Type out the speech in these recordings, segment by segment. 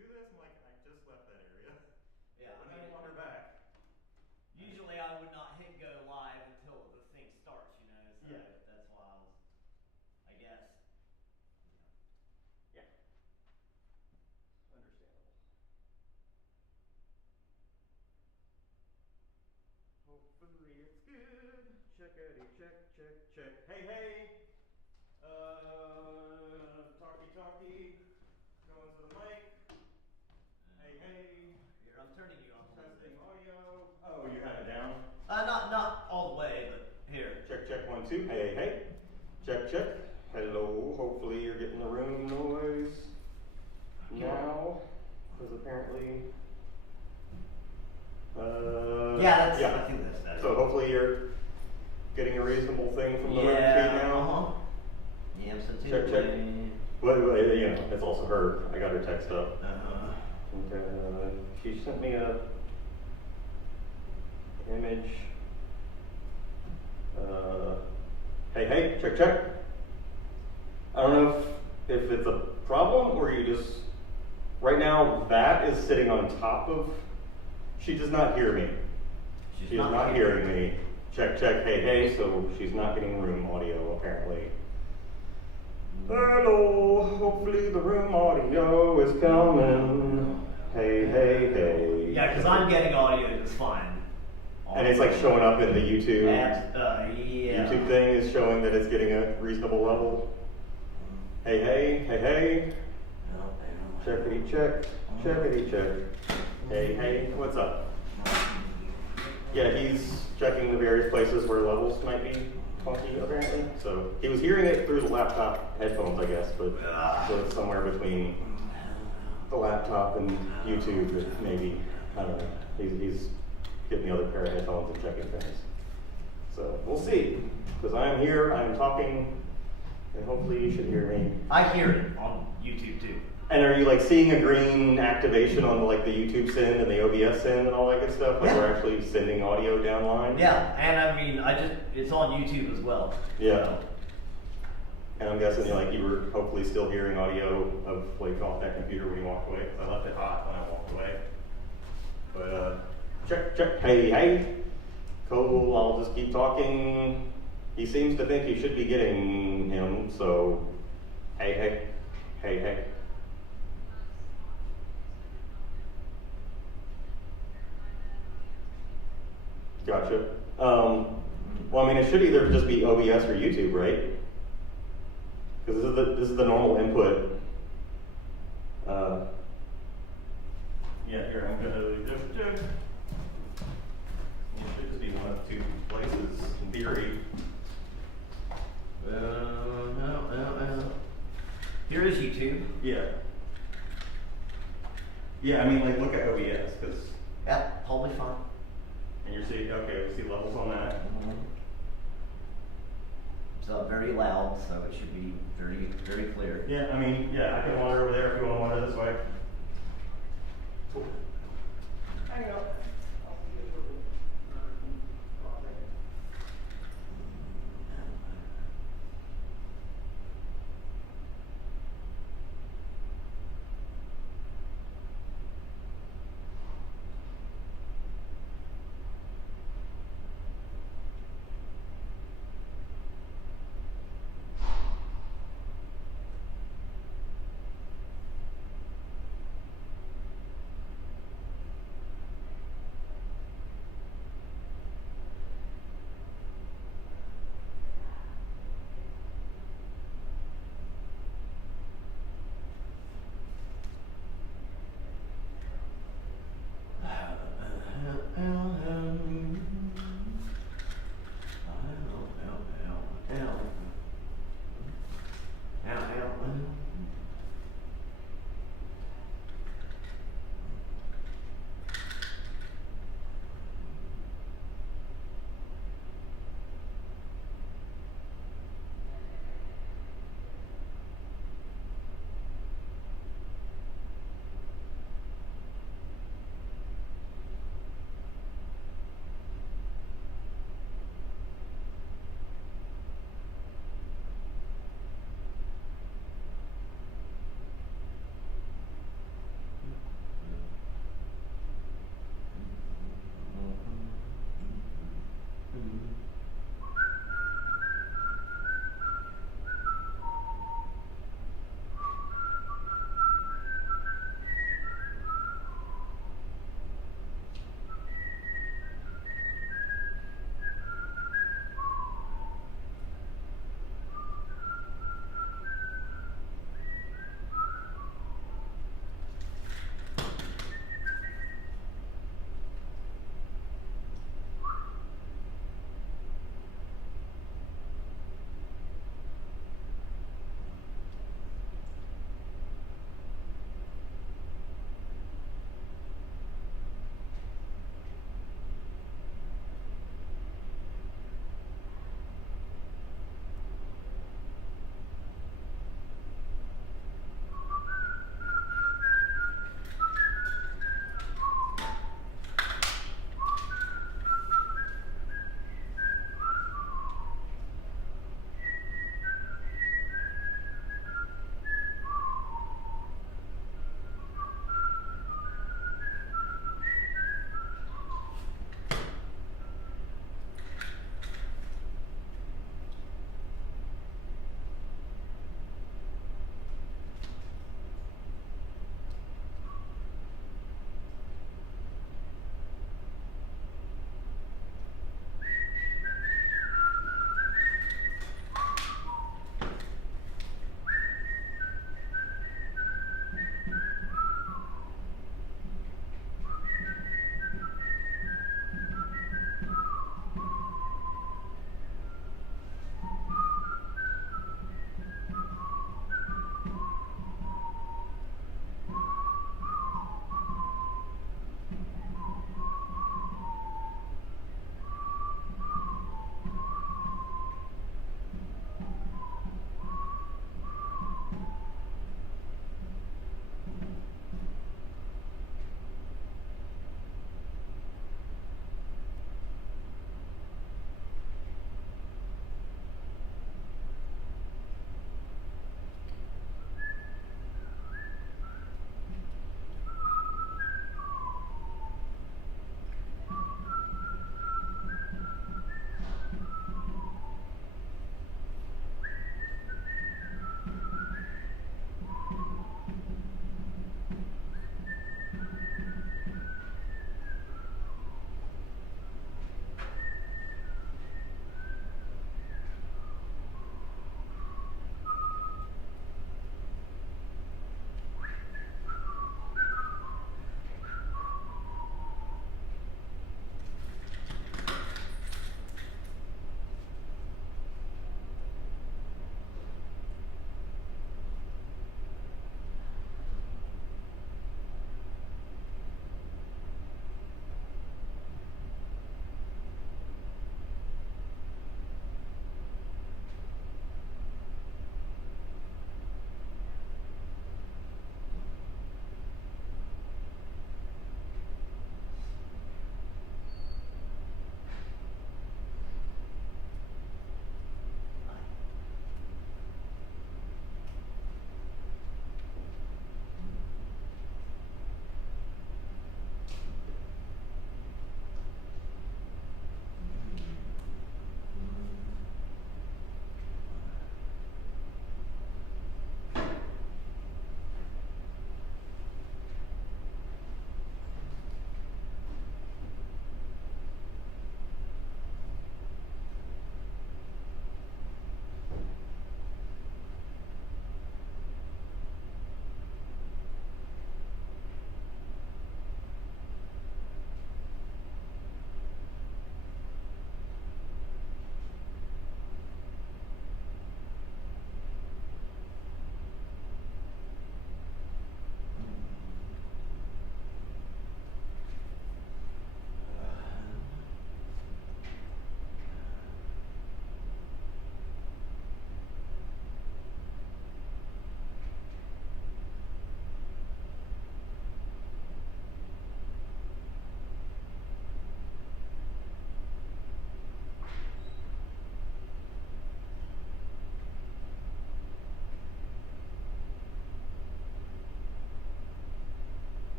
do this. I'm like, I just left that area. Yeah. When I wander back. Usually I would not hit go live until the thing starts, you know, so Yeah. that's why I was, I guess. Yeah. Understandable. Hopefully it's good. Checkity check, check, check. Hey, hey. Talkie. Going to the mic. Hey, hey. Here, I'm turning you up a little Testing bit. audio. Oh, you have it down? Not all the way, but here. Check, 1, 2. Hey, hey. Check. Hello. Hopefully you're getting the room noise now. Because apparently. I think that's better. So hopefully you're getting a reasonable thing from the room feed now. Yeah, Check. Well, you know, it's also her. I got her text up. And she sent me a image. Hey, check. I don't know if it's a problem or you just, right now that is sitting on top of, she does not hear me. She is not hearing me. Check, hey, so she's not getting room audio apparently. Hello, hopefully the room audio is coming. Hey. Yeah, because I'm getting audio just fine. And it's like showing up in the YouTube. Yeah. YouTube thing is showing that it's getting a reasonable level. Hey. Checkity check. Hey, what's up? Yeah, he's checking the various places where levels might be funky apparently. So he was hearing it through the laptop headphones, I guess, but so it's somewhere between the laptop and YouTube that maybe, I don't know, he's getting the other pair of headphones and checking things. So we'll see, because I'm here, I'm talking, and hopefully you should hear me. I hear it on YouTube too. And are you like seeing a green activation on like the YouTube send and the OBS send and all that good stuff? Like we're actually sending audio down line? Yeah, and I mean, it's on YouTube as well. Yeah. So. And I'm guessing you were hopefully still hearing audio of like off that computer when you walked away, because I left it hot when I walked away. But check, hey. Cool, I'll just keep talking. He seems to think he should be getting him, so hey. Gotcha. Well, I mean, it should either just be OBS or YouTube, right? Because this is the normal input. Yeah, here I'm gonna just. It should just be one of two places in theory. No. Here is YouTube. Yeah. Yeah, I mean, like look at OBS, because. Yeah, totally fine. And you're seeing, okay, we see levels on that. So very loud, so it should be very, very clear. Yeah, I mean, I can wander over there if you want to wander this way. Cool. Hang out.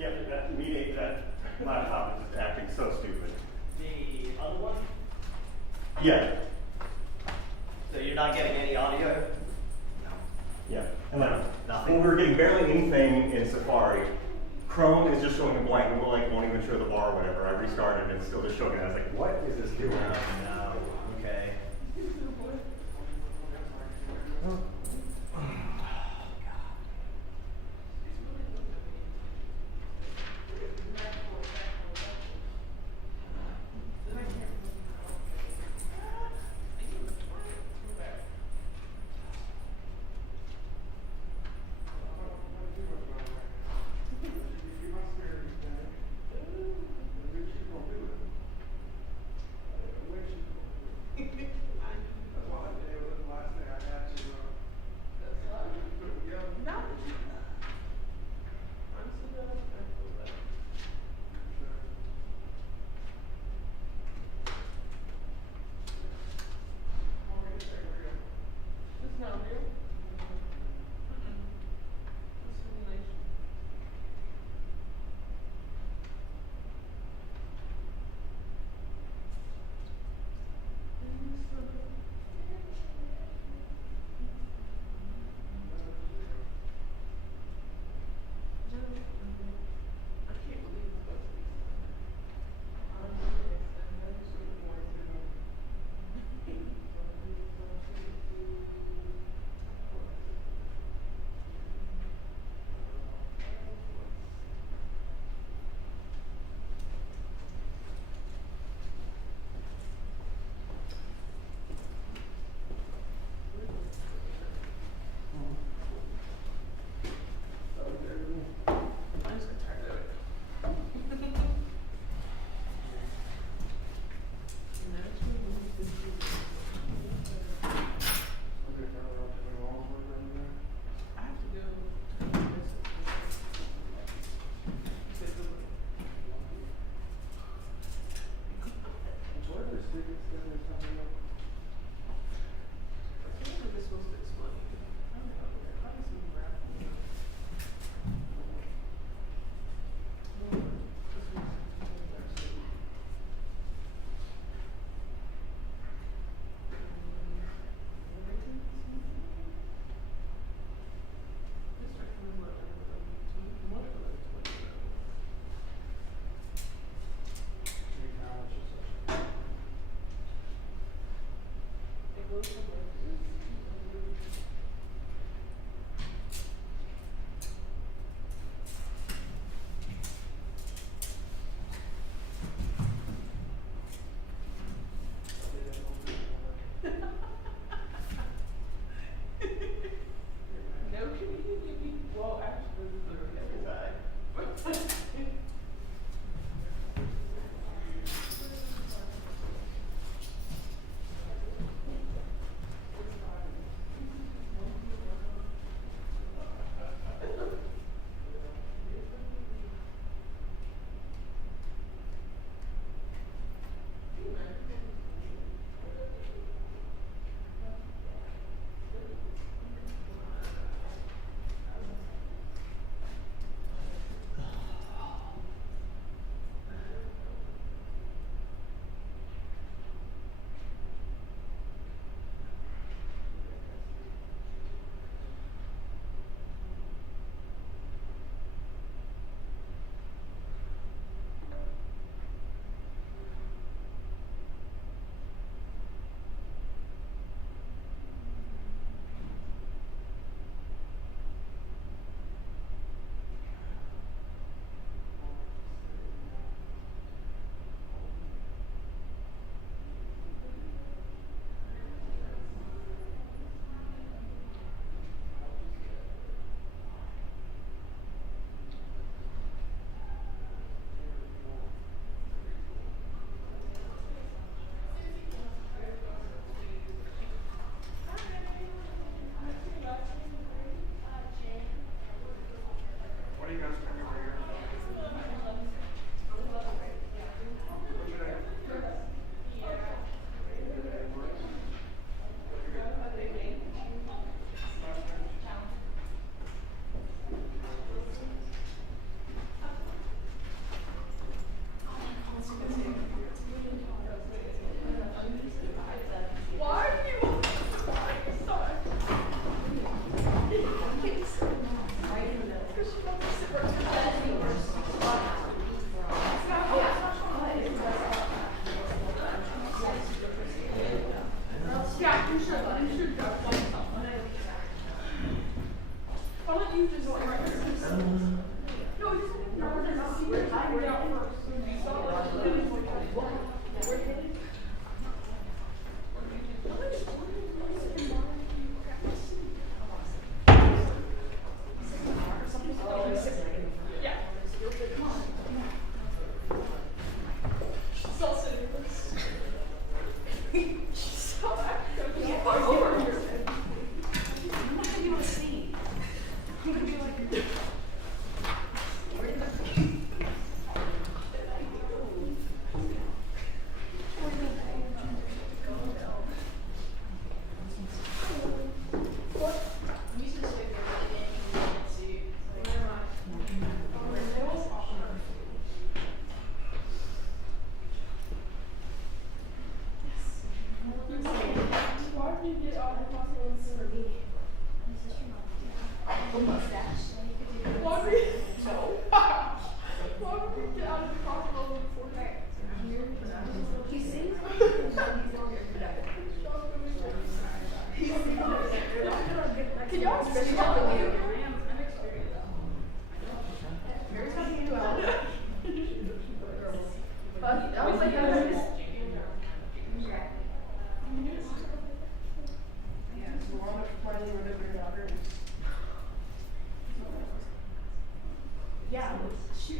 Yeah, that laptop is acting so stupid. The other one? Yeah. So you're not getting any audio? Yeah. And like, Nothing. when we were getting barely anything in Safari, Chrome is just showing a blank. It won't even show the bar or whatever. I restarted and it's still just showing it. I was like, what is this doing? Oh, no. Okay.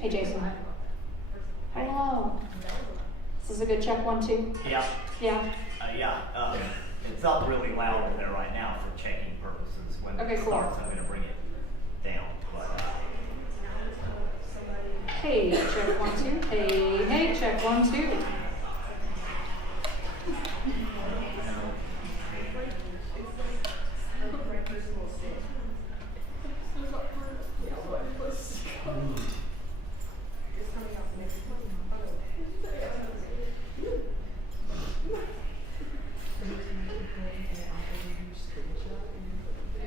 Hey, Jason. Hello. This is a good check 1, 2. Yeah. Yeah. Yeah. It's up really loud in there right now for checking purposes. When Okay, it cool. starts, I'm gonna bring it down. But Hey, check 1, 2. Hey, check 1, 2.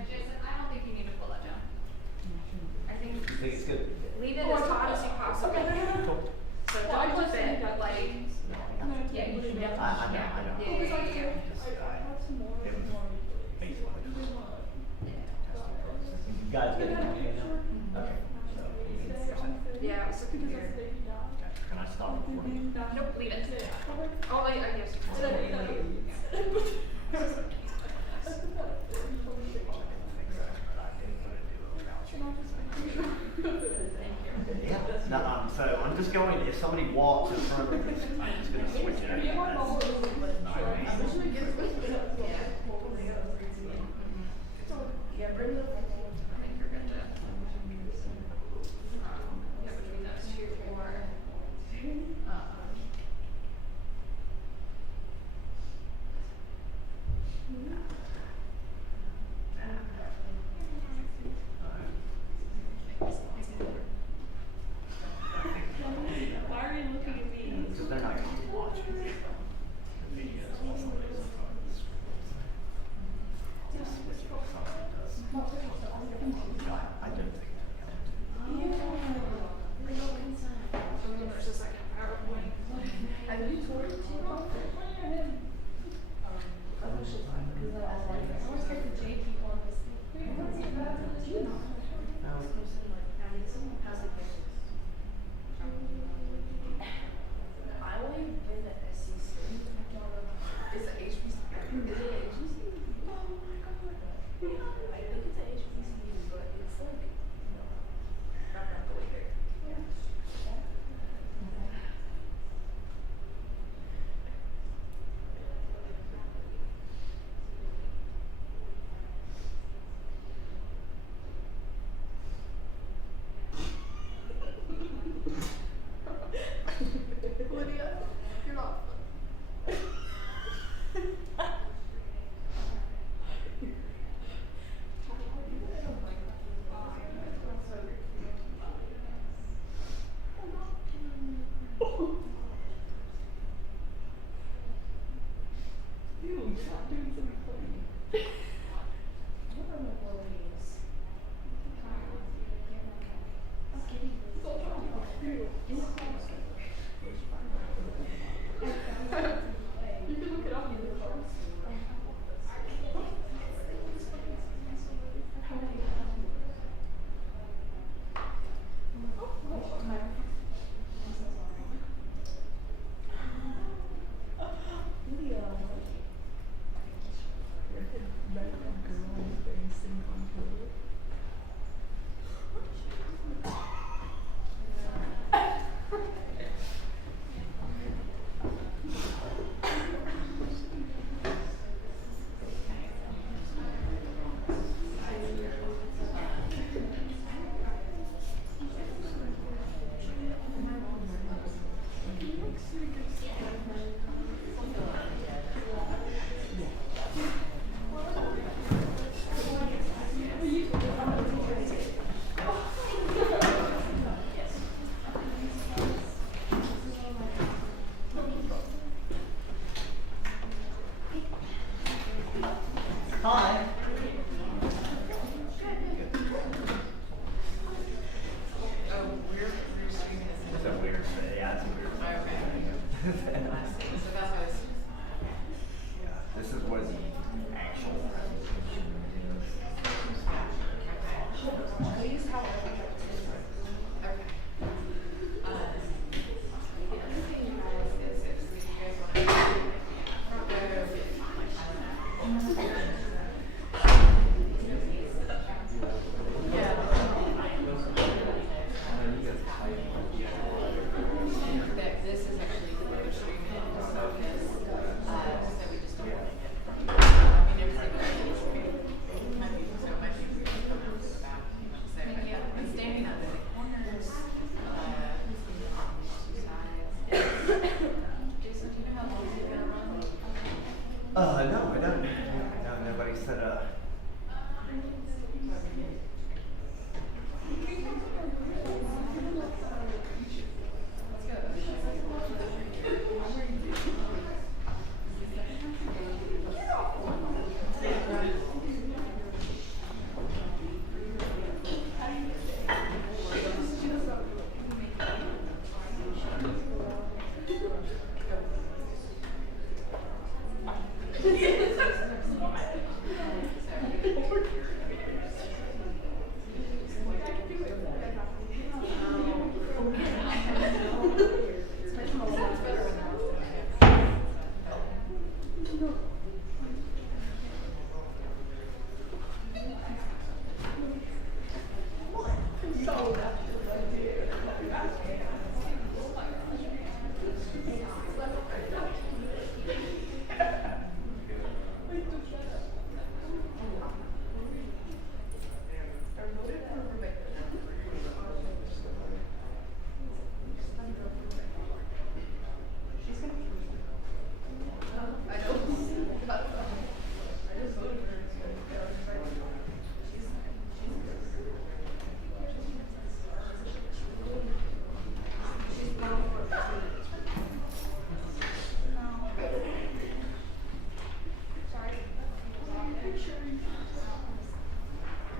Jason, I don't think you need to pull that down. I think I think it's good. leave it as hot as you possibly can. So don't flip it, but like, yeah, you should definitely. I know. Yeah, yeah, yeah. You guys get it now? Okay. Yeah, it was a computer. Can I stop recording? Nope, leave it. Oh, I guess. Yeah. No, so I'm just going, if somebody walks in front of me, I'm just gonna switch it. I think you're good to. Yeah, between those two or. Why are you looking at me? Because they're not gonna be watching the videos while somebody's in front of us.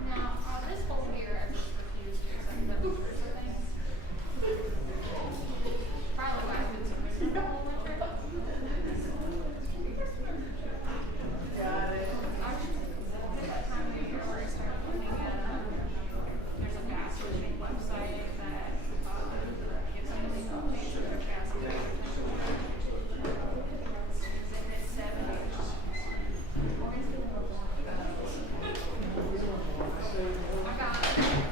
Now, this whole year, I just refused to accept them for things. Probably why I did some research the whole winter. I just, at that time of year where I started looking at, there's a gas station website that, gives me the updates of their gas station. It's 70. I got it.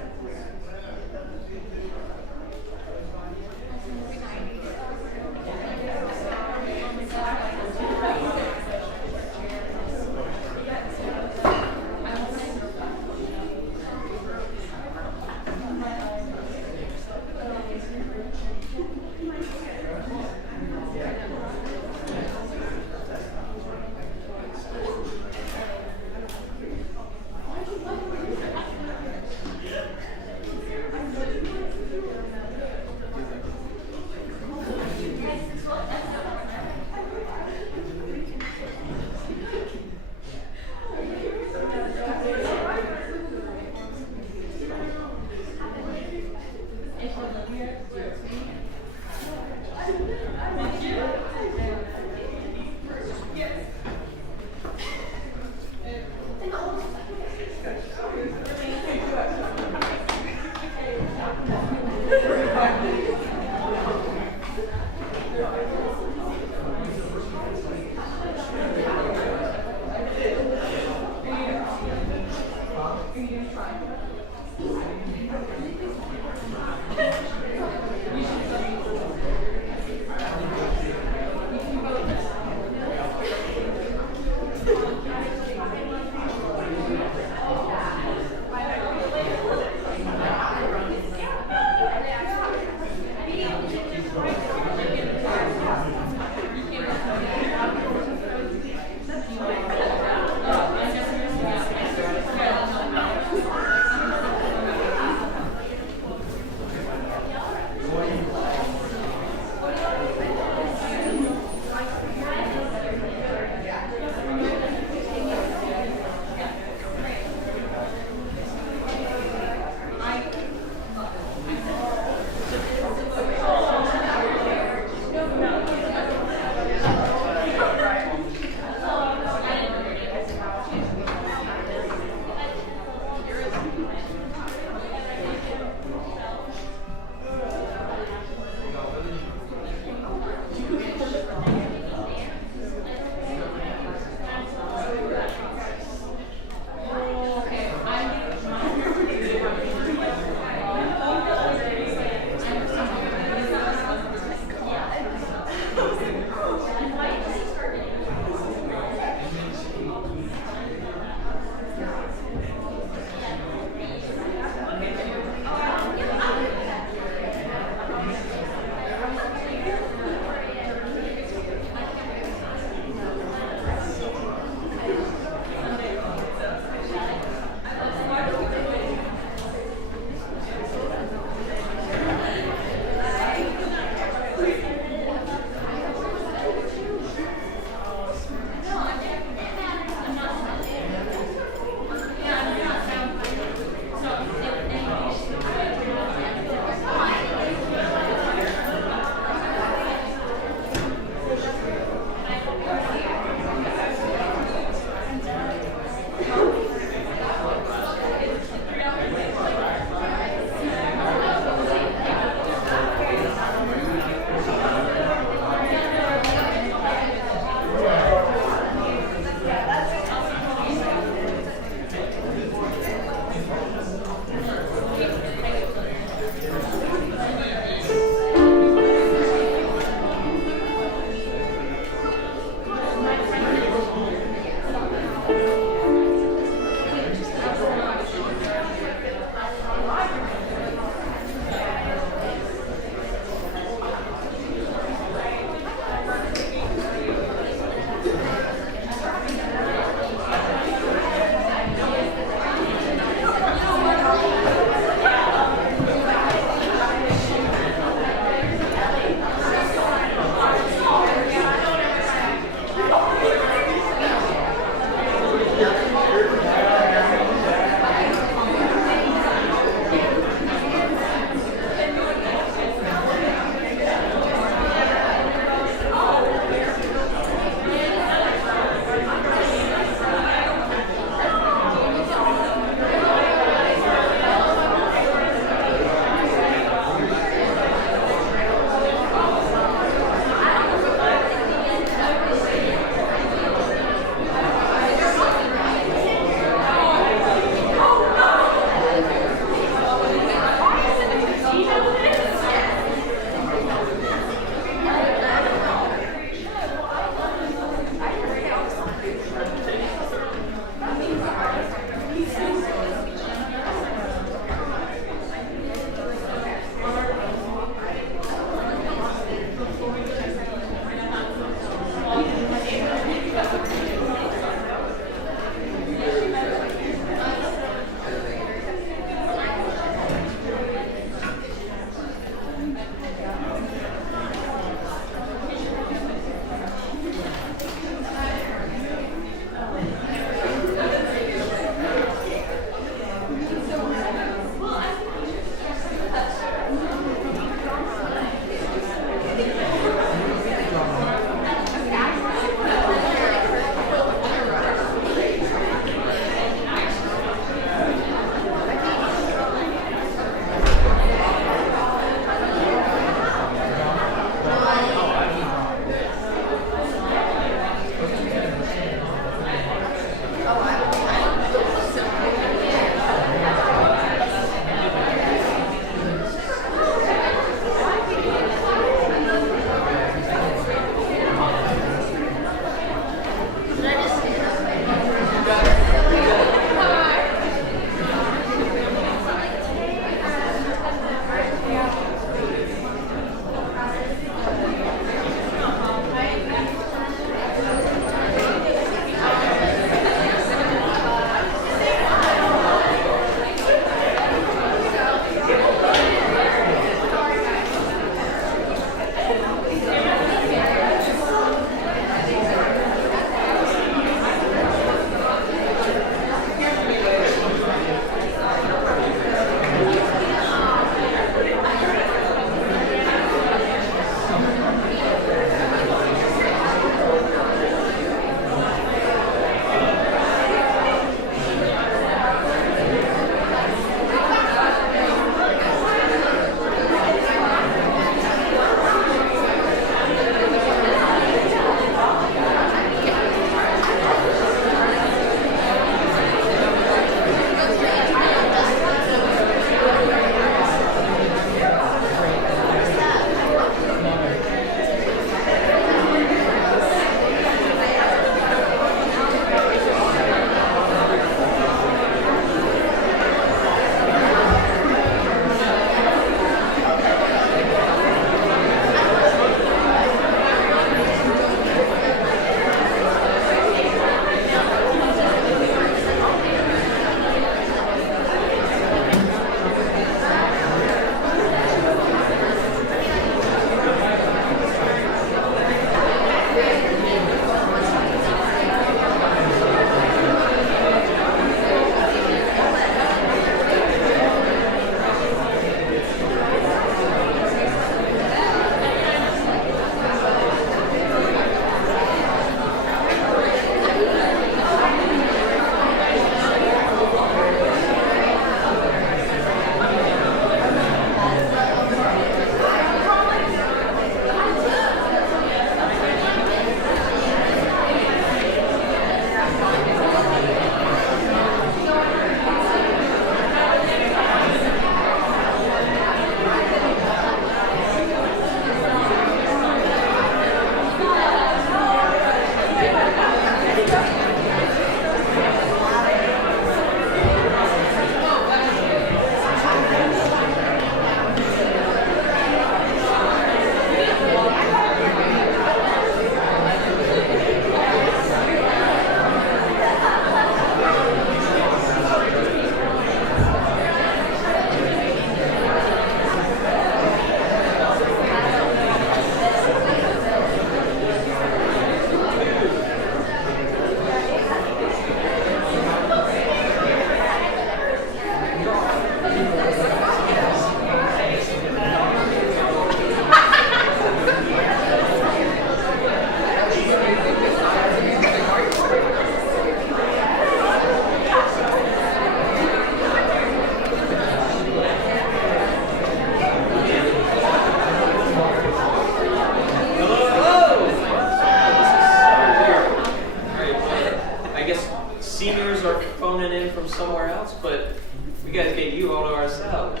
We gotta get you all to ourselves.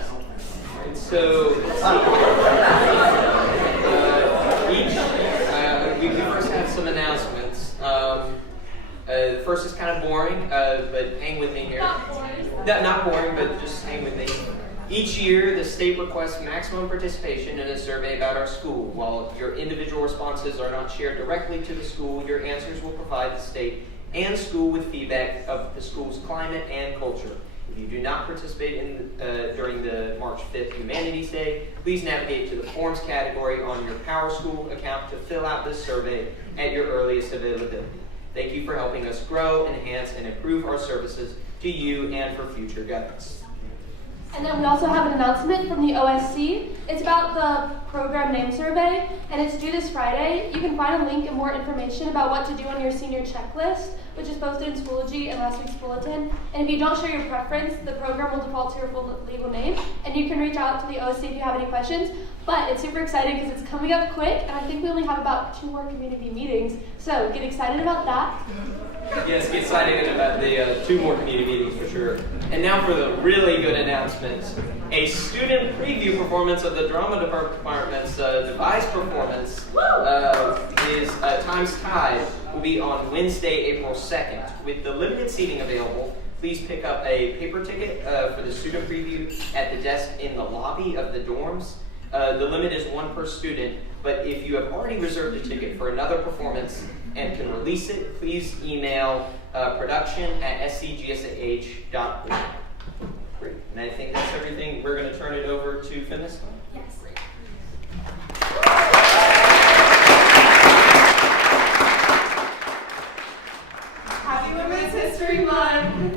And so, we first have some announcements. The first is kind of boring, but hang with me here. Not boring. Not boring, but just hang with me. Each year, the state requests maximum participation in a survey about our school. While your individual responses are not shared directly to the school, your answers will provide the state and school with feedback of the school's climate and culture. If you do not participate during the March 5th Humanities Day, please navigate to the Forms category on your PowerSchool account to fill out this survey at your earliest availability. Thank you for helping us grow, enhance, and improve our services to you and for future guidance. And then we also have an announcement from the OSC. It's about the program name survey, and it's due this Friday. You can find a link and more information about what to do on your senior checklist, which is posted in Schoology and last week's bulletin. And if you don't share your preference, the program will default to your full legal name, and you can reach out to the OSC if you have any questions. But it's super exciting because it's coming up quick, and I think we only have about 2 more community meetings. So get excited about that. Yes, get excited about the 2 more community meetings for sure. And now for the really good announcements. A student preview performance of the drama department's devised performance is Times Tide will be on Wednesday, April 2nd. With the limited seating available, please pick up a paper ticket for the student preview at the desk in the lobby of the dorms. The limit is 1 per student, but if you have already reserved a ticket for another performance and can release it, please email production@scgsah.org. Great. And I think that's everything. We're going to turn it over to Phyllis. Yes. Happy Women's History Month!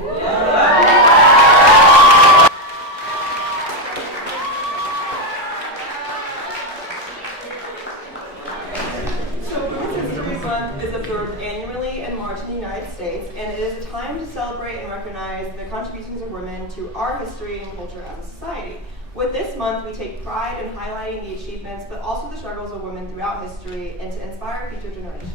So Women's History Month is observed annually in March in the United States, and it is time to celebrate and recognize the contributions of women to our history and culture as a society. With this month, we take pride in highlighting the achievements, but also the struggles of women throughout history and to inspire future generations.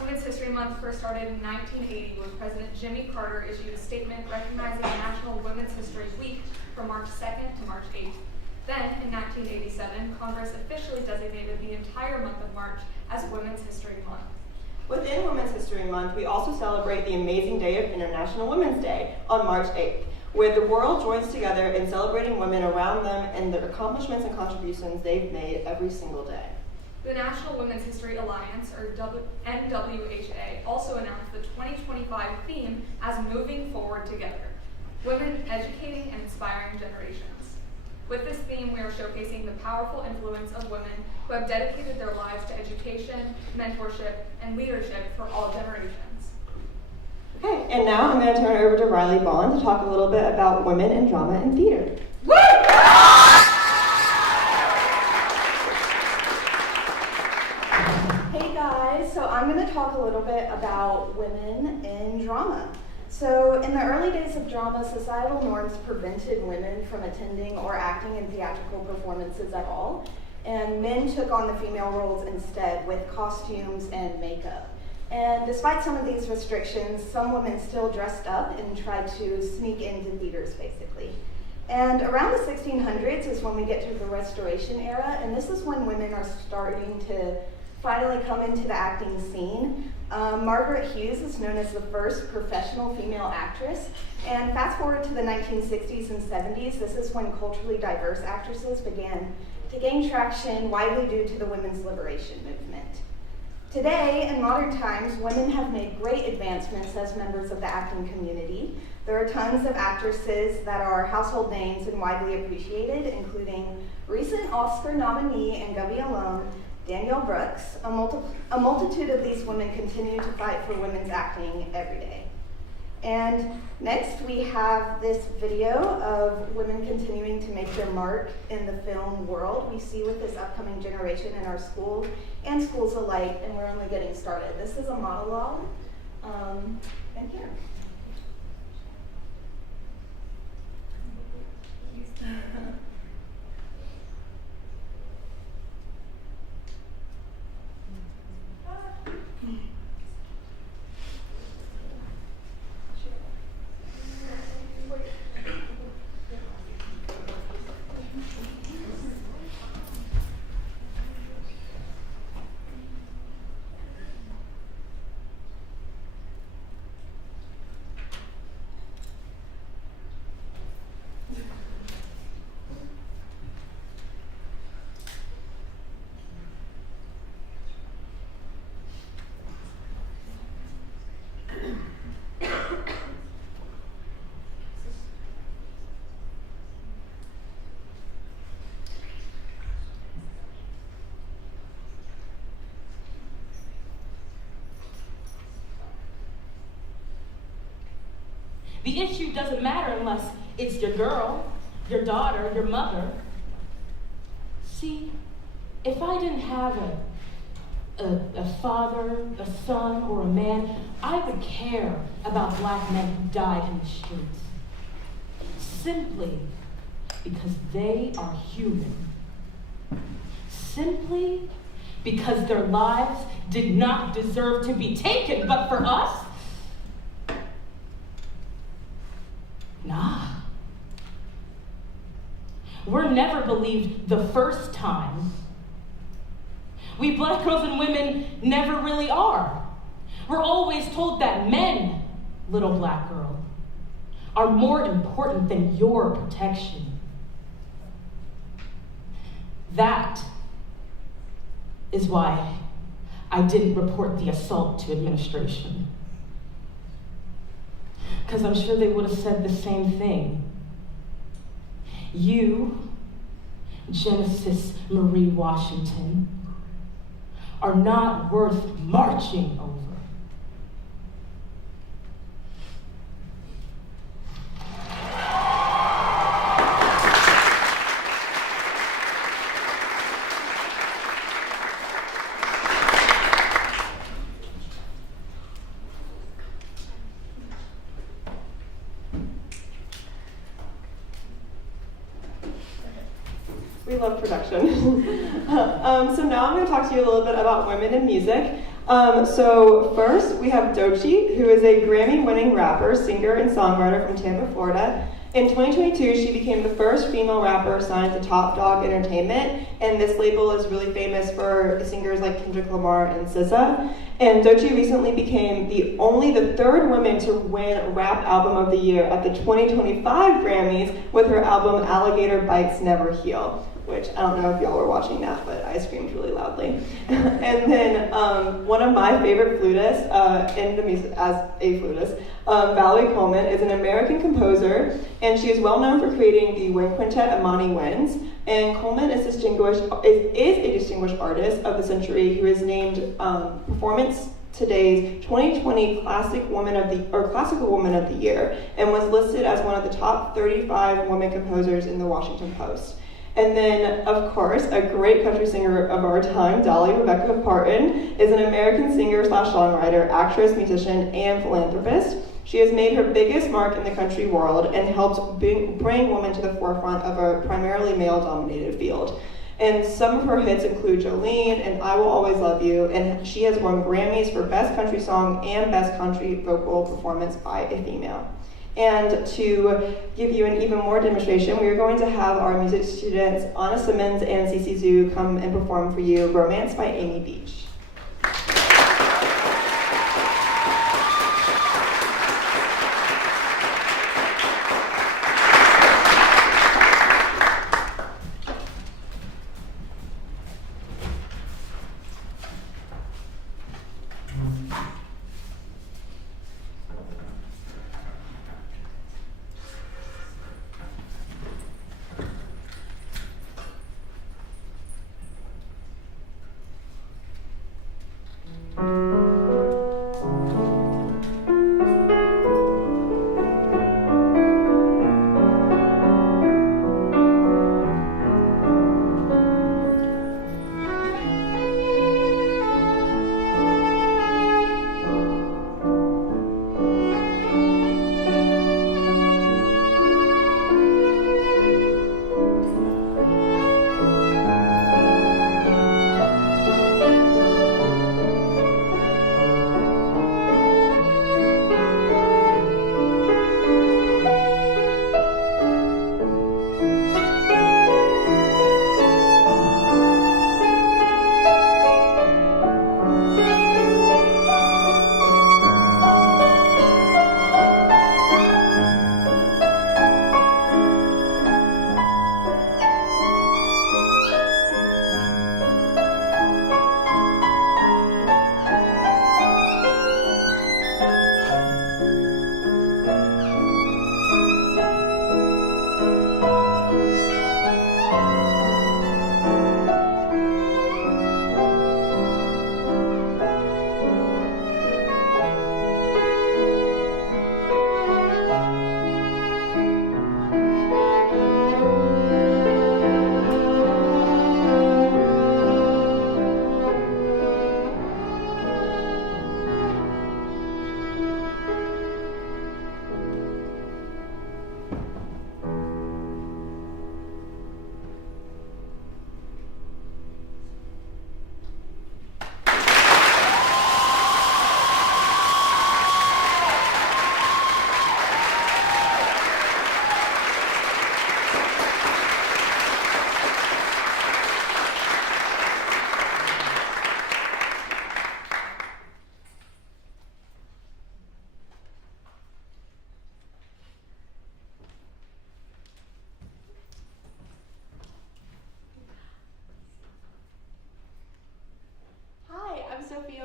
Women's History Month first started in 1980 when President Jimmy Carter issued a statement recognizing National Women's History Week from March 2nd to March 8th. Then, in 1987, Congress officially designated the entire month of March as Women's History Month. Within Women's History Month, we also celebrate the amazing day of International Women's Day on March 8th, where the world joins together in celebrating women around them and the accomplishments and contributions they've made every single day. The National Women's History Alliance, or NWHA, also announced the 2025 theme as Moving Forward Together, Women Educating and Inspiring Generations. With this theme, we are showcasing the powerful influence of women who have dedicated their lives to education, mentorship, and leadership for all generations. Okay, and now I'm going to turn it over to Riley Bond to talk a little bit about women in drama and theater. Hey guys, so I'm going to talk a little bit about women in drama. So in the early days of drama, societal norms prevented women from attending or acting in theatrical performances at all, and men took on the female roles instead with costumes and makeup. And despite some of these restrictions, some women still dressed up and tried to sneak into theaters, basically. And around the 1600s is when we get to the Restoration era, and this is when women are starting to finally come into the acting scene. Margaret Hughes is known as the first professional female actress, and fast forward to the 1960s and 70s, this is when culturally diverse actresses began to gain traction, widely due to the women's liberation movement. Today, in modern times, women have made great advancements as members of the acting community. There are tons of actresses that are household names and widely appreciated, including recent Oscar nominee and Gubby alum, Danielle Brooks. A multitude of these women continue to fight for women's acting every day. And next we have this video of women continuing to make their mark in the film world. We see with this upcoming generation in our schools and schools alike, and we're only getting started. This is a monologue, and here. The issue doesn't matter unless it's your girl, your daughter, your mother. See, if I didn't have a father, a son, or a man, I would care about black men who died in the streets. Simply because they are human. Simply because their lives did not deserve to be taken, but for us, nah. We're never believed the first time. We black girls and women never really are. We're always told that men, little black girl, are more important than your protection. That is why I didn't report the assault to administration. Because I'm sure they would have said the same thing. You, Genesis Marie Washington, are not worth marching over. We love production. So now I'm going to talk to you a little bit about women in music. So first, we have Doechii, who is a Grammy-winning rapper, singer, and songwriter from Tampa, Florida. In 2022, she became the first female rapper signed to Top Dog Entertainment, and this label is really famous for singers like Kendrick Lamar and SZA. And Doechii recently became the third woman to win Rap Album of the Year at the 2025 Grammys with her album Alligator Bites Never Heal, which I don't know if y'all were watching that, but I screamed really loudly. And then one of my favorite flutists in the music, as a flutist, Valerie Coleman, is an American composer, and she is well known for creating the wind quintet Amani Winds. And Coleman is a distinguished artist of the century who is named Performance Today's 2020 Classical Woman of the Year, and was listed as one of the top 35 women composers in the Washington Post. And then, of course, a great country singer of our time, Dolly Rebecca Parton, is an American singer/songwriter, actress, musician, and philanthropist. She has made her biggest mark in the country world and helped bring women to the forefront of a primarily male-dominated field. And some of her hits include Jolene and I Will Always Love You, and she has won Grammys for Best Country Song and Best Country Vocal Performance by a Female. And to give you an even more demonstration, we are going to have our music students, Anna Simmons and Cece Zhu, come and perform for you Romance by Amy Beach.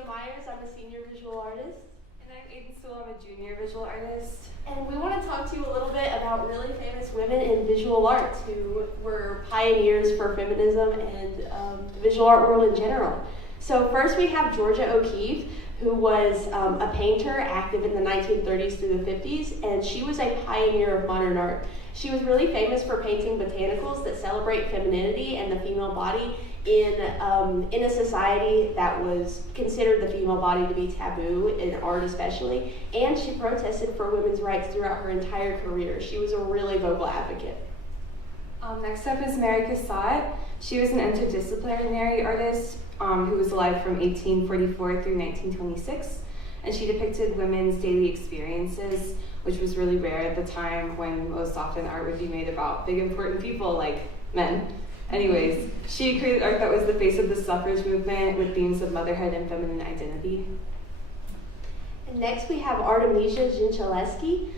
Myers. I'm a senior visual artist. And I'm Aiden Sewell. I'm a junior visual artist. And we want to talk to you a little bit about really famous women in visual arts who were pioneers for feminism and the visual art world in general. So first we have Georgia O'Keeffe, who was a painter active in the 1930s through the 50s, and she was a pioneer of modern art. She was really famous for painting botanicals that celebrate femininity and the female body in a society that was considered the female body to be taboo, in art especially, and she protested for women's rights throughout her entire career. She was a really vocal advocate. Next up is Mary Cassatt. She was an interdisciplinary artist who was alive from 1844 through 1926, and she depicted women's daily experiences, which was really rare at the time when most often art would be made about big important people like men. Anyways, she created art that was the face of the suffrage movement with themes of motherhood and feminine identity. And next we have Artemisia Gentileschi.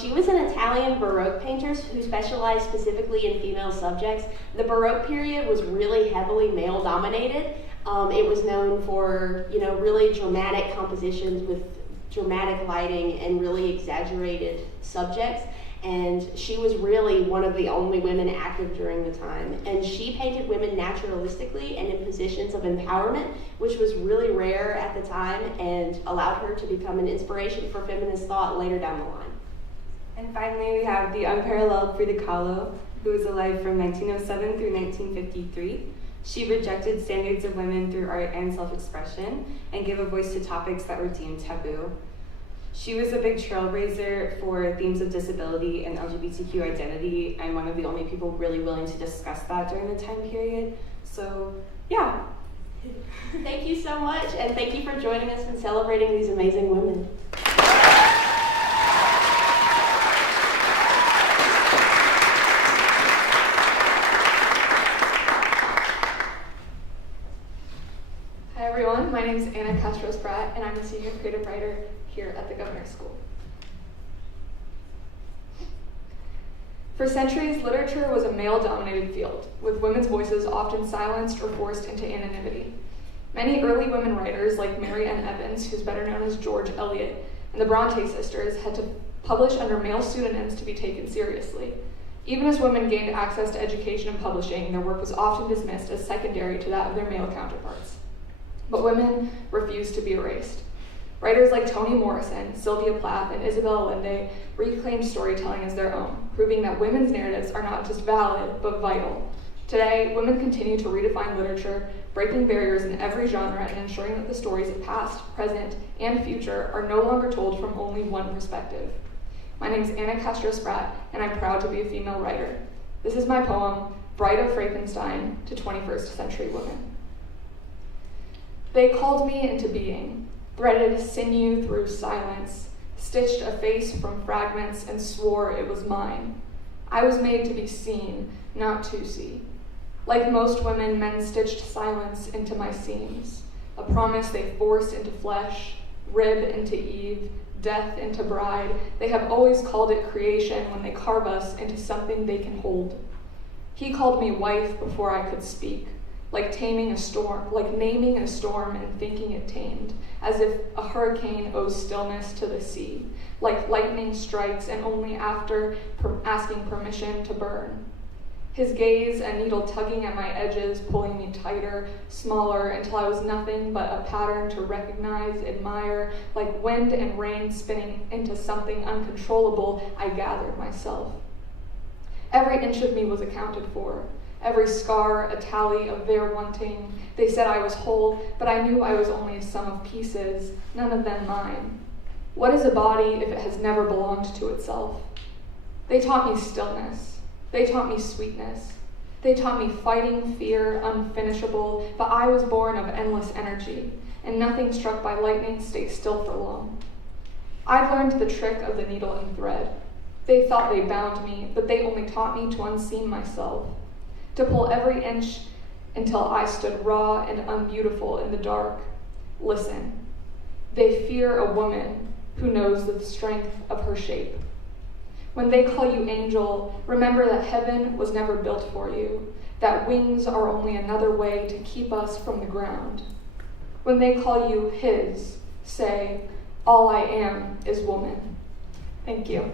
She was an Italian Baroque painter who specialized specifically in female subjects. The Baroque period was really heavily male dominated. It was known for, really dramatic compositions with dramatic lighting and really exaggerated subjects. And she was really one of the only women active during the time. And she painted women naturalistically and in positions of empowerment, which was really rare at the time and allowed her to become an inspiration for feminist thought later down the line. And finally, we have the unparalleled Frida Kahlo, who was alive from 1907 through 1953. She rejected standards of women through art and self-expression and gave a voice to topics that were deemed taboo. She was a big trailblazer for themes of disability and LGBTQ identity, and one of the only people really willing to discuss that during the time period. So, yeah. Thank you so much, and thank you for joining us in celebrating these amazing women. Hi everyone, my name is Anna Castro-Spratt, and I'm a senior creative writer here at the Governor's School. For centuries, literature was a male-dominated field, with women's voices often silenced or forced into anonymity. Many early women writers, like Mary Ann Evans, who's better known as George Eliot, and the Bronte sisters, had to publish under male pseudonyms to be taken seriously. Even as women gained access to education and publishing, their work was often dismissed as secondary to that of their male counterparts. But women refused to be erased. Writers like Toni Morrison, Sylvia Plath, and Isabel Allende reclaimed storytelling as their own, proving that women's narratives are not just valid, but vital. Today, women continue to redefine literature, breaking barriers in every genre and ensuring that the stories of past, present, and future are no longer told from only one perspective. My name is Anna Castro-Spratt, and I'm proud to be a female writer. This is my poem, Bride of Frankenstein, to 21st Century Women. They called me into being, threaded sinew through silence, stitched a face from fragments, and swore it was mine. I was made to be seen, not to see. Like most women, men stitched silence into my seams, a promise they forced into flesh, rib into Eve, death into bride. They have always called it creation when they carve us into something they can hold. He called me wife before I could speak. Like taming a storm, like naming a storm and thinking it tamed, as if a hurricane owes stillness to the sea, like lightning strikes and only after asking permission to burn. His gaze, a needle tugging at my edges, pulling me tighter, smaller, until I was nothing but a pattern to recognize, admire, like wind and rain spinning into something uncontrollable. I gathered myself. Every inch of me was accounted for. Every scar, a tally of their wanting. They said I was whole, but I knew I was only a sum of pieces, none of them mine. What is a body if it has never belonged to itself? They taught me stillness. They taught me sweetness. They taught me fighting fear, unfinishable, but I was born of endless energy, and nothing struck by lightning stays still for long. I learned the trick of the needle and thread. They thought they bound me, but they only taught me to unseam myself, to pull every inch until I stood raw and unbeautiful in the dark. Listen, they fear a woman who knows the strength of her shape. When they call you angel, remember that heaven was never built for you, that wings are only another way to keep us from the ground. When they call you his, say, all I am is woman. Thank you.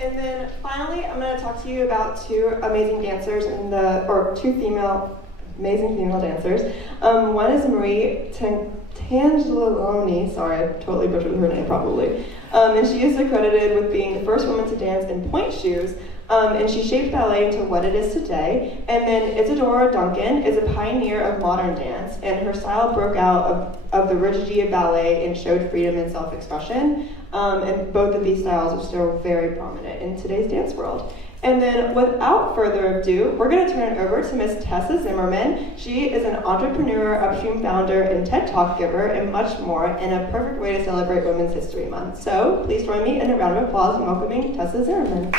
And then finally, I'm going to talk to you about two amazing dancers two amazing female dancers. One is Marie Tangeloni, sorry, I totally butchered her name probably. And she is accredited with being the first woman to dance in pointe shoes. And she shaped ballet into what it is today. And then Isadora Duncan is a pioneer of modern dance, and her style broke out of the rigidity of ballet and showed freedom and self-expression. And both of these styles are still very prominent in today's dance world. And then without further ado, we're going to turn it over to Miss Tessa Zimmerman. She is an entrepreneur, upstream founder, and TED Talk giver, and much more, and a perfect way to celebrate Women's History Month. So please join me in a round of applause in welcoming Tessa Zimmerman.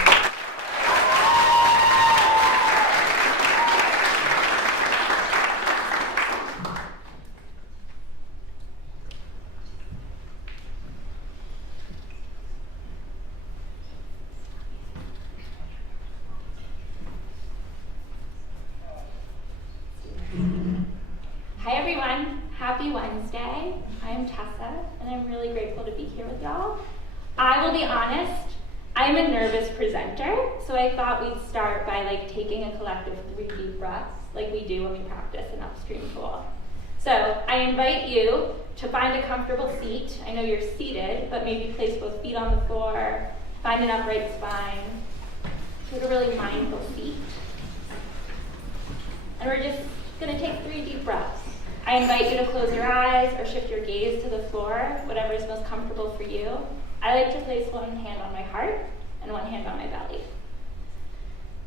Hi everyone, happy Wednesday. I'm Tessa and I'm really grateful to be here with y'all. I will be honest, I'm a nervous presenter, so I thought we'd start by taking a collective 3 deep breaths like we do when we practice an upstream tool. So I invite you to find a comfortable seat. I know you're seated, but maybe place both feet on the floor, find an upright spine, take a really mindful seat. And we're just going to take 3 deep breaths. I invite you to close your eyes or shift your gaze to the floor, whatever is most comfortable for you. I like to place one hand on my heart and one hand on my belly.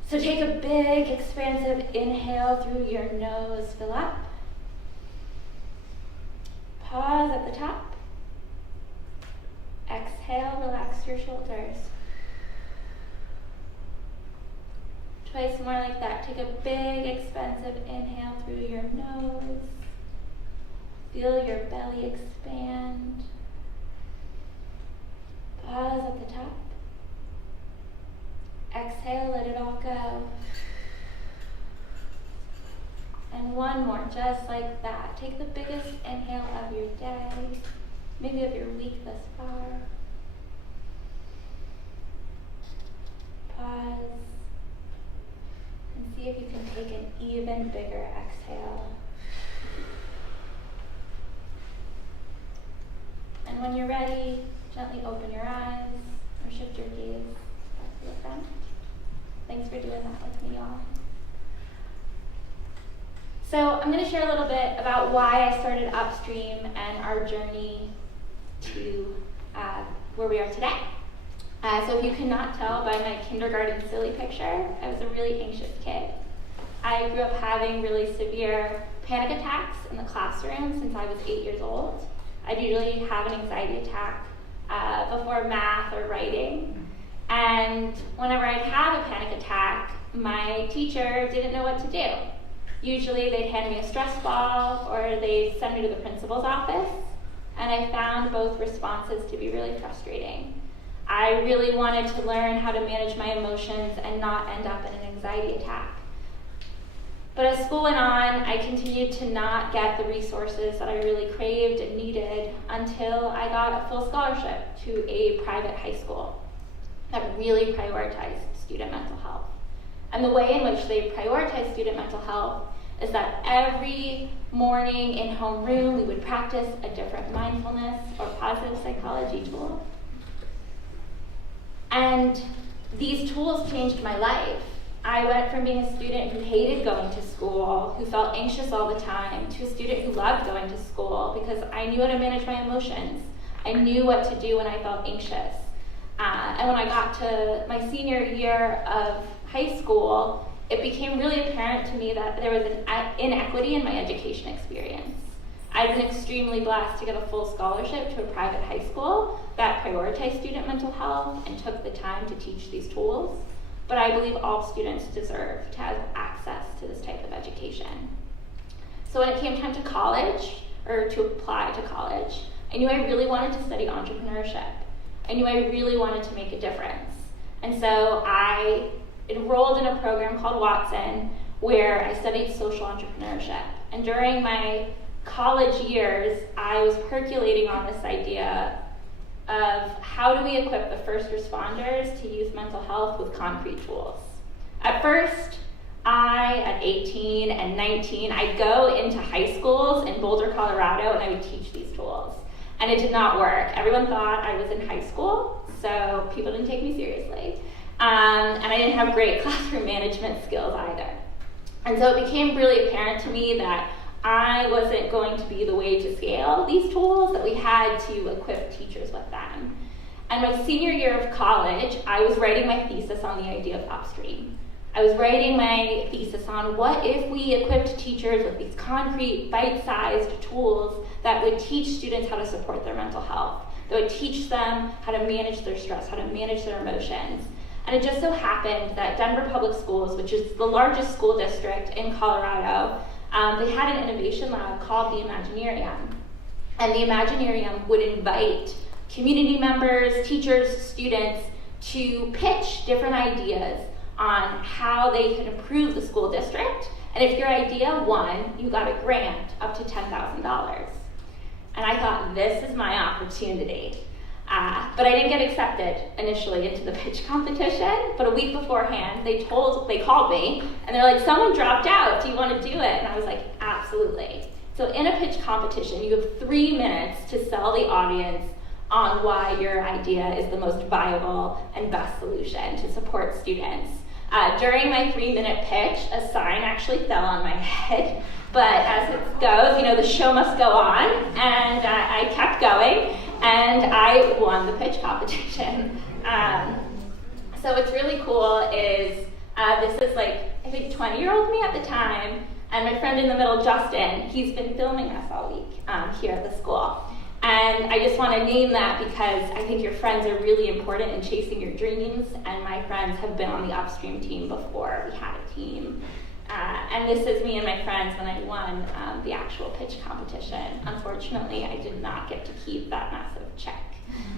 So take a big, expansive inhale through your nose, fill up. Pause at the top. Exhale, relax your shoulders. Twice more like that. Take a big, expansive inhale through your nose. Feel your belly expand. Pause at the top. Exhale, let it all go. And one more, just like that. Take the biggest inhale of your day, maybe of your week thus far. Pause. And see if you can take an even bigger exhale. And when you're ready, gently open your eyes or shift your gaze back to the front. Thanks for doing that with me, y'all. So I'm going to share a little bit about why I started Upstream and our journey to where we are today. So if you cannot tell by my kindergarten silly picture, I was a really anxious kid. I grew up having really severe panic attacks in the classroom since I was 8 years old. I'd usually have an anxiety attack before math or writing. And whenever I'd have a panic attack, my teacher didn't know what to do. Usually they'd hand me a stress ball or they'd send me to the principal's office. And I found both responses to be really frustrating. I really wanted to learn how to manage my emotions and not end up in an anxiety attack. But as school went on, I continued to not get the resources that I really craved and needed until I got a full scholarship to a private high school that really prioritized student mental health. And the way in which they prioritize student mental health is that every morning in homeroom, we would practice a different mindfulness or positive psychology tool. And these tools changed my life. I went from being a student who hated going to school, who felt anxious all the time, to a student who loved going to school because I knew how to manage my emotions. I knew what to do when I felt anxious. And when I got to my senior year of high school, it became really apparent to me that there was an inequity in my education experience. I've been extremely blessed to get a full scholarship to a private high school that prioritized student mental health and took the time to teach these tools. But I believe all students deserve to have access to this type of education. So when it came time to college, or to apply to college, I knew I really wanted to study entrepreneurship. I knew I really wanted to make a difference. And so I enrolled in a program called Watson, where I studied social entrepreneurship. And during my college years, I was percolating on this idea of how do we equip the first responders to youth mental health with concrete tools. At first, at 18 and 19, I'd go into high schools in Boulder, Colorado, and I would teach these tools. And it did not work. Everyone thought I was in high school, so people didn't take me seriously. And I didn't have great classroom management skills either. And so it became really apparent to me that I wasn't going to be the way to scale these tools, that we had to equip teachers with them. And my senior year of college, I was writing my thesis on the idea of upstream. I was writing my thesis on what if we equipped teachers with these concrete, bite-sized tools that would teach students how to support their mental health, that would teach them how to manage their stress, how to manage their emotions. And it just so happened that Denver Public Schools, which is the largest school district in Colorado, they had an innovation lab called the Imaginarium. And the Imaginarium would invite community members, teachers, students to pitch different ideas on how they could improve the school district. And if your idea won, you got a grant up to $10,000. And I thought, this is my opportunity. But I didn't get accepted initially into the pitch competition, but a week beforehand, they called me, and they're like, someone dropped out, do you want to do it? And I was like, absolutely. So in a pitch competition, you have 3 minutes to sell the audience on why your idea is the most viable and best solution to support students. During my 3-minute pitch, a sign actually fell on my head, but as it goes, the show must go on, and I kept going. And I won the pitch competition. So what's really cool is this is I think 20-year-old me at the time, and my friend in the middle, Justin, he's been filming us all week here at the school. And I just want to name that because I think your friends are really important in chasing your dreams, and my friends have been on the upstream team before we had a team. And this is me and my friends when I won the actual pitch competition. Unfortunately, I did not get to keep that massive check,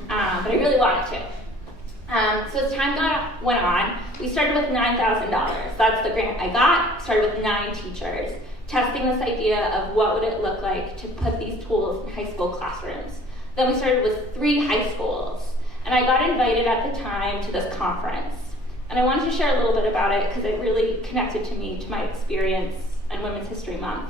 but I really wanted to. So as time went on, we started with $9,000. That's the grant I got. Started with 9 teachers, testing this idea of what would it look like to put these tools in high school classrooms. Then we started with 3 high schools, and I got invited at the time to this conference. And I wanted to share a little bit about it because it really connected to me, to my experience in Women's History Month.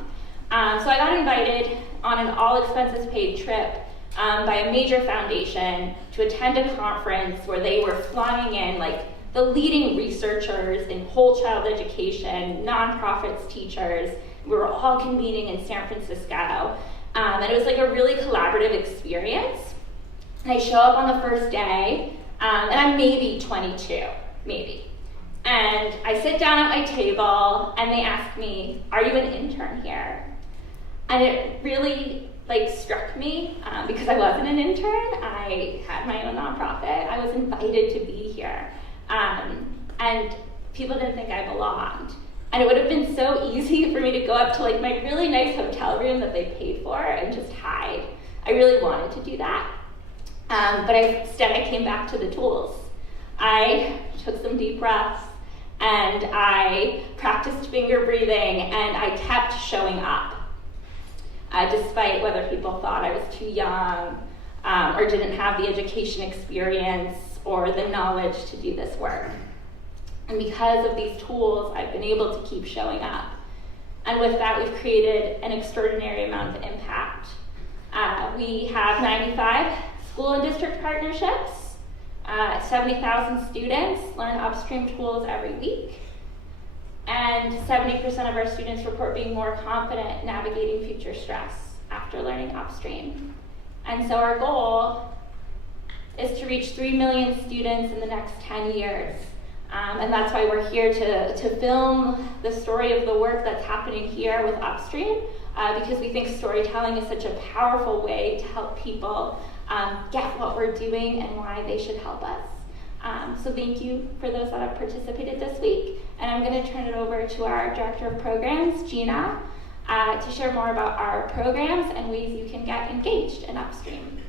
So I got invited on an all-expenses-paid trip by a major foundation to attend a conference where they were flying in the leading researchers in whole child education, nonprofits, teachers. We were all convening in San Francisco. And it was a really collaborative experience. And I show up on the first day, and I'm maybe 22. Maybe. And I sit down at my table and they ask me, are you an intern here? And it really struck me because I wasn't an intern. I had my own nonprofit. I was invited to be here. And people didn't think I belonged. And it would have been so easy for me to go up to my really nice hotel room that they paid for and just hide. I really wanted to do that. But instead I came back to the tools. I took some deep breaths, and I practiced finger breathing, and I kept showing up, despite whether people thought I was too young or didn't have the education experience or the knowledge to do this work. And because of these tools, I've been able to keep showing up. And with that, we've created an extraordinary amount of impact. We have 95 school and district partnerships. 70,000 students learn upstream tools every week, and 70% of our students report being more confident navigating future stress after learning upstream. And so our goal is to reach 3 million students in the next 10 years. And that's why we're here to film the story of the work that's happening here with upstream, because we think storytelling is such a powerful way to help people get what we're doing and why they should help us. So thank you for those that have participated this week. And I'm going to turn it over to our Director of Programs, Gina, to share more about our programs and ways you can get engaged in upstream.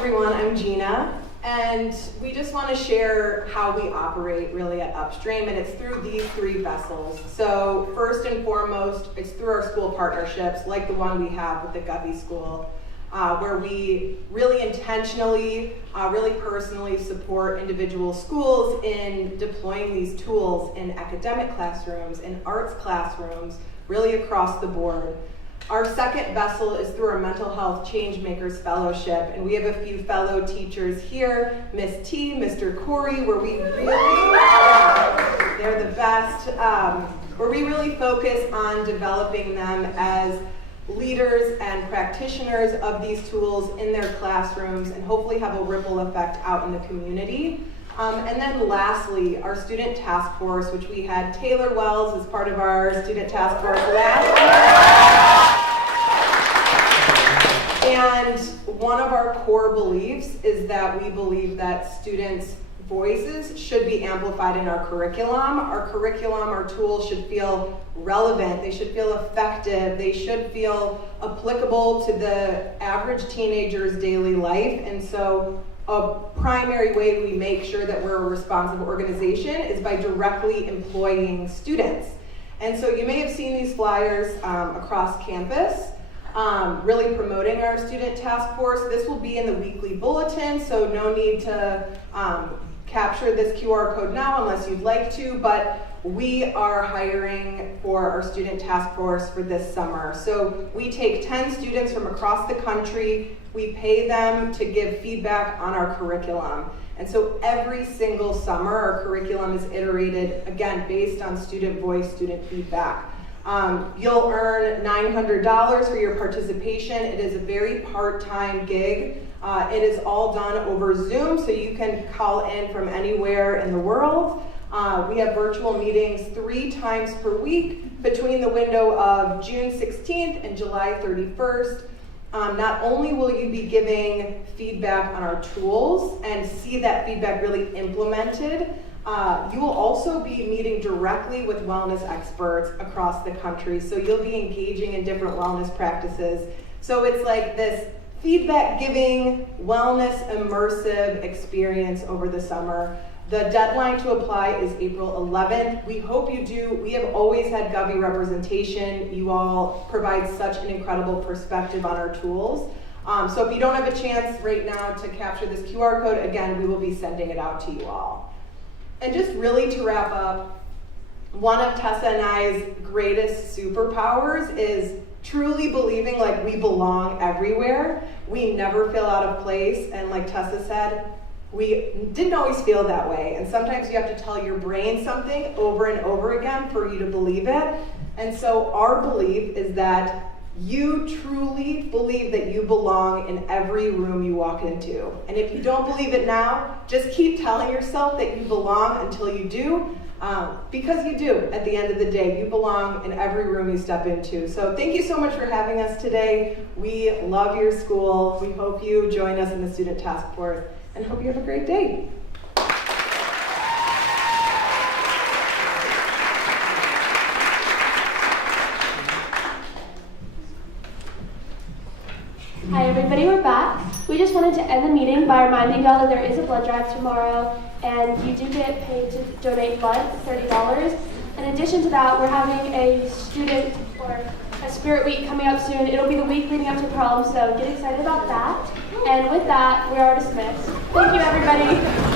everyone, I'm Gina, and we just want to share how we operate really at Upstream, and it's through these 3 vessels. So first and foremost, it's through our school partnerships, like the one we have with the Guppy School, where we really intentionally, really personally support individual schools in deploying these tools in academic classrooms, in arts classrooms, really across the board. Our second vessel is through our Mental Health Changemakers Fellowship, and we have a few fellow teachers here, Miss T, Mr. Corey, where we really, they're the best, where we really focus on developing them as leaders and practitioners of these tools in their classrooms and hopefully have a ripple effect out in the community. And then lastly, our student task force, which we had Taylor Wells as part of our student task force last year. And one of our core beliefs is that we believe that students' voices should be amplified in our curriculum. Our curriculum, our tools should feel relevant, they should feel effective, they should feel applicable to the average teenager's daily life. And so a primary way we make sure that we're a responsible organization is by directly employing students. And so you may have seen these flyers across campus, really promoting our student task force. This will be in the weekly bulletin, so no need to capture this QR code now unless you'd like to, but we are hiring for our student task force for this summer. So we take 10 students from across the country, we pay them to give feedback on our curriculum. And so every single summer, our curriculum is iterated, again, based on student voice, student feedback. You'll earn $900 for your participation. It is a very part-time gig. It is all done over Zoom, so you can call in from anywhere in the world. We have virtual meetings 3 times per week between the window of June 16th and July 31st. Not only will you be giving feedback on our tools and see that feedback really implemented, you will also be meeting directly with wellness experts across the country. So you'll be engaging in different wellness practices. So it's like this feedback giving, wellness immersive experience over the summer. The deadline to apply is April 11th. We hope you do. We have always had Govey representation. You all provide such an incredible perspective on our tools. So if you don't have a chance right now to capture this QR code, again, we will be sending it out to you all. And just really to wrap up, one of Tessa and I's greatest superpowers is truly believing like we belong everywhere. We never feel out of place, and like Tessa said, we didn't always feel that way, and sometimes you have to tell your brain something over and over again for you to believe it. And so our belief is that you truly believe that you belong in every room you walk into. And if you don't believe it now, just keep telling yourself that you belong until you do, because you do at the end of the day. You belong in every room you step into. So thank you so much for having us today. We love your school. We hope you join us in the student task force, and hope you have a great day. Hi everybody, we're back. We just wanted to end the meeting by reminding y'all that there is a blood drive tomorrow, and you do get paid to donate blood, $30. In addition to that, we're having a student or a spirit week coming up soon. It'll be the week leading up to prom, so get excited about that. And with that, we are dismissed. Thank you everybody.